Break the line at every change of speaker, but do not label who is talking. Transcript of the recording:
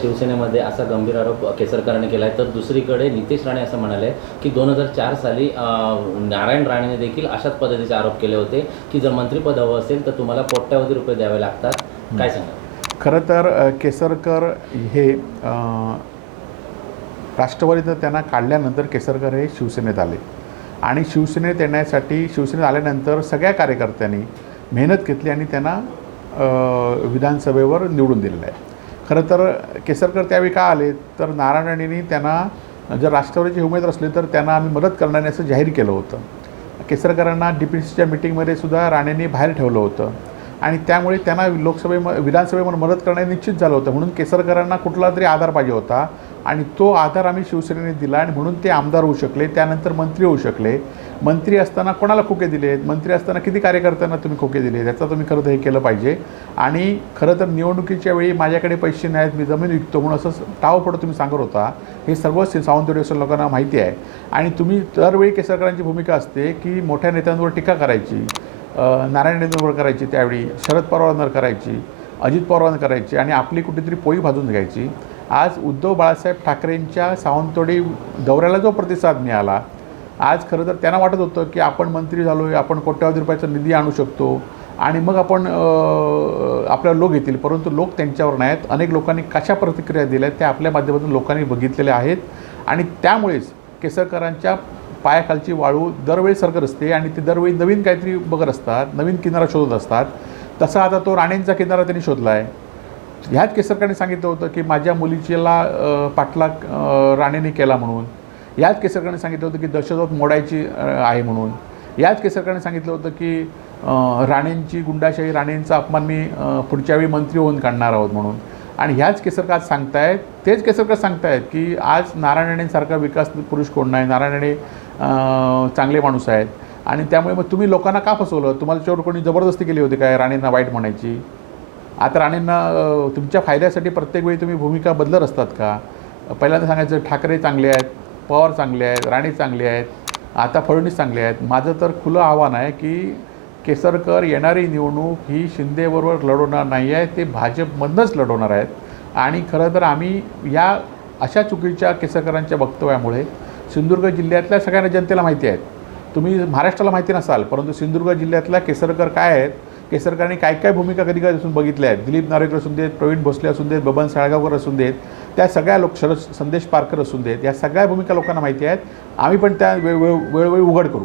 शिवसेनेमध्ये असा गंभीर आरोप केसरकरांनी केला आहे तर दुसरीकडे नितेश राणे असं म्हणाले की दोन हजार चार साली नारायण राणेने देखील अशाच पद्धतीचे आरोप केले होते की जर मंत्रिपद हवं असेल तर तुम्हाला कोट्यावधी रुपये द्यावे लागतात. काय सांगा
खरं तर केसरकर हे अ, राष्ट्रवादीनं त्यांना काढल्यानंतर केसरकर हे शिवसेनेत आले. आणि शिवसेनेत येण्यासाठी शिवसेनेत आल्यानंतर सगळ्या कार्यकर्त्यांनी मेहनत घेतली आणि त्यांना विधानसभेवर निवडून दिलेलं आहे. खरं तर केसरकर त्यावेळी का आले? तर नारायण राणेंनी त्यांना जर राष्ट्रवादीचे उमेदवार असले तर त्यांना आम्ही मदत करणार नाही असं जाहीर केलं होतं. केसरकरांना डी पी सीच्या मिटिंगमध्ये सुद्धा राणेंनी बाहेर ठेवलं होतं. आणि त्यामुळे त्यांना लोकसभेम विधानसभेमध्ये मदत करणे निश्चित झालं होतं. म्हणून केसरकरांना कुठला तरी आधार पाहिजे होता. आणि तो आधार आम्ही शिवसेनेने दिला आणि म्हणून ते आमदार होऊ शकले. त्यानंतर मंत्री होऊ शकले. मंत्री असताना कोणाला खोके दिलेत मंत्री असताना किती कार्यकर्त्यांना तुम्ही खोके दिले? याचा तुम्ही खरं तर हे केलं पाहिजे. आणि खरं तर निवडणुकीच्या वेळी माझ्याकडे पैसे नाहीत मी जमीन विकतो म्हणून असं टावपडं तुम्ही सांगत होता. हे सर्व सि- असं लोकांना माहिती आहे. आणि तुम्ही दरवेळी केसरकरांची भूमिका असते की मोठ्या नेत्यांवर टीका करायची. नारायण रेड्डींवर करायची त्यावेळी शरद पवारांवर करायची अजित पवारांवर करायची आणि आपली कुठेतरी पोळी भाजून घ्यायची. आज उद्धव बाळासाहेब ठाकरेंच्या सावंतवाडी दौऱ्याला जो प्रतिसाद मिळाला आज खरं तर त्यांना वाटत होतं की आपण मंत्री झालो आहे आपण कोट्यावधी रुपयाचा निधी आणू शकतो आणि मग आपण आपल्या आपल्याला लोक येतील. परंतु लोक त्यांच्यावर नाहीत. अनेक लोकांनी कशा प्रतिक्रिया दिल्या आहेत त्या आपल्या माध्यमातून लोकांनी बघितलेल्या आहेत. आणि त्यामुळेच केसरकरांच्या पायाखालची वाळू दरवेळी सरकत असते आणि ते दरवेळी नवीन काहीतरी बघत असतात नवीन किनारा शोधत असतात. तसा आता तो राणेंचा किनारा त्यांनी शोधला आहे ह्याच केसरकरांनी सांगितलं होतं की माझ्या मुलीचीला पाठलाग राणेने केला म्हणून. याच केसरकरांनी सांगितलं होतं की दहशतवाद मोडायची आहे म्हणून. याच केसरकरांनी सांगितलं होतं की राणेंची गुंडाशाही राणेंचा अपमान मी पुढच्या वेळी मंत्री होऊन काढणार आहोत म्हणून. आणि ह्याच केसरकर सांगतायत तेच केसरकर सांगतायत की आज नारायण राणेंसारखा विकास पुरुष कोण नाही. नारायण राणे चांगले माणूस आहेत. आणि त्यामुळे मग तुम्ही लोकांना का फसवलं? तुम्हाला त्याच्यावर कोणी जबरदस्ती केली होती काय राणेंना वाईट म्हणायची? आता राणेंना तुमच्या फायद्यासाठी प्रत्येक वेळी तुम्ही भूमिका बदलत असतात का? पहिल्यांदा सांगायचं ठाकरे चांगले आहेत पवार चांगले आहेत राणे चांगले आहेत आता फडणवीस चांगले आहेत. माझं तर खुलं आव्हान आहे की केसरकर येणारी निवडणूक ही शिंदेबरोबर लढवणार नाही आहे ते भाजपमधनंच लढवणार आहेत. आणि खरं तर आम्ही या अशा चुकीच्या केसरकरांच्या वक्तव्यामुळे सिंधुदुर्ग जिल्ह्यातल्या सगळ्यांना जनतेला माहिती आहेत तुम्ही महाराष्ट्राला माहिती नसाल परंतु सिंधुदुर्ग जिल्ह्यातल्या केसरकर काय आहेत केसरकरांनी काय काय भूमिका कधी कधी असून बघितल्या आहेत. दिलीप नारेकर असून देत प्रवीण भोसले असून देत बबन साळगावकर असून देत त्या सगळ्या लोक शरद संदेश पारकर असून देत या सगळ्या भूमिका लोकांना माहिती आहेत. आम्ही पण त्या वेळ वेळ- वेळोवेळी उघड करू.